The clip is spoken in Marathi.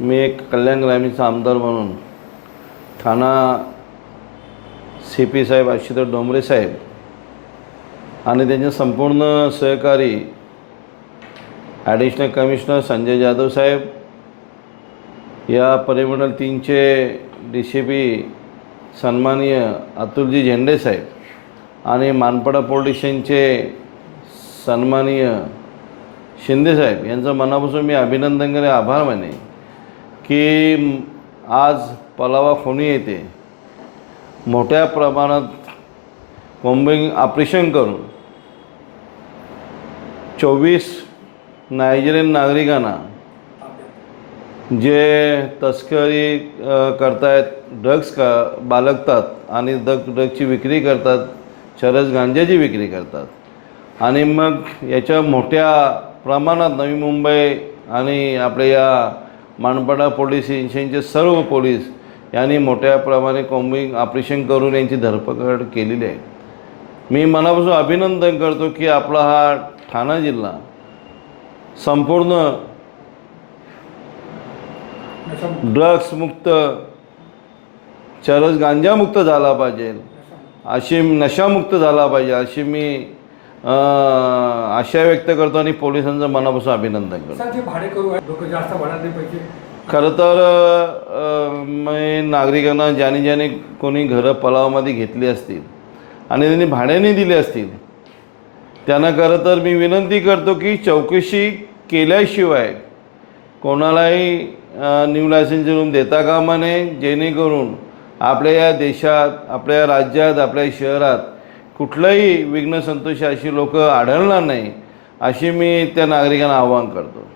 मी एक कल्याण ग्रामीणचा आमदार म्हणून ठाणा CP साहेब आशुतोष डोंबरे साहेब आणि त्यांचे संपूर्ण सहकारी ॲडिशनल कमिशनर संजय जाधव साहेब, या परिमंडल 3चे DCP सन्माननीय अतुलजी झेंडे साहेब आणि मानपाडा पोलीस स्टेशनचे सन्माननीय शिंदे साहेब यांचं मनापासून मी अभिनंदन करे, आभार माने की आज पलावा खोनी येथे मोठ्या प्रमाणात कॉम्बिंग ऑपरेशन करून 24 नायजेरियन नागरिकांना जे तस्करी करतायत, ड्रग्स बाळगतात आणि ड्रग्सची विक्री करतात, चरस गांजाची विक्री करतात आणि मग याच्या मोठ्या प्रमाणात नवी मुंबई आणि आपल्या या मानपाडा पोलीस स्टेशनचे सर्व पोलीस यांनी मोठ्या प्रमाणे कॉम्बिंग ऑपरेशन करून यांची धरपकड केलेली आहे. मी मनापासून अभिनंदन करतो की आपला हा ठाणा जिल्हा संपूर्ण ड्रग्स मुक्त, चरस गांजामुक्त झाला पाहिजे, अशी नशामुक्त झाला पाहिजे अशी मी आशा व्यक्त करतो आणि पोलिसांचं मनापासून अभिनंदन करतो. खरं तर नागरिकांना ज्याने कोणी घरं पलावामध्ये घेतली असतील आणि त्यांनी भाड्याने दिली असतील त्यांना खरं तर मी विनंती करतो की चौकशी केल्याशिवाय कोणालाही न्यू लायसन्स रूम देता कामा नये, जेणेकरून आपल्या या देशात, आपल्या राज्यात, आपल्या शहरात कुठलाही विघ्न संतोषी अशी लोक आढळणार नाही अशी मी त्या नागरिकांना आवाहन करतो.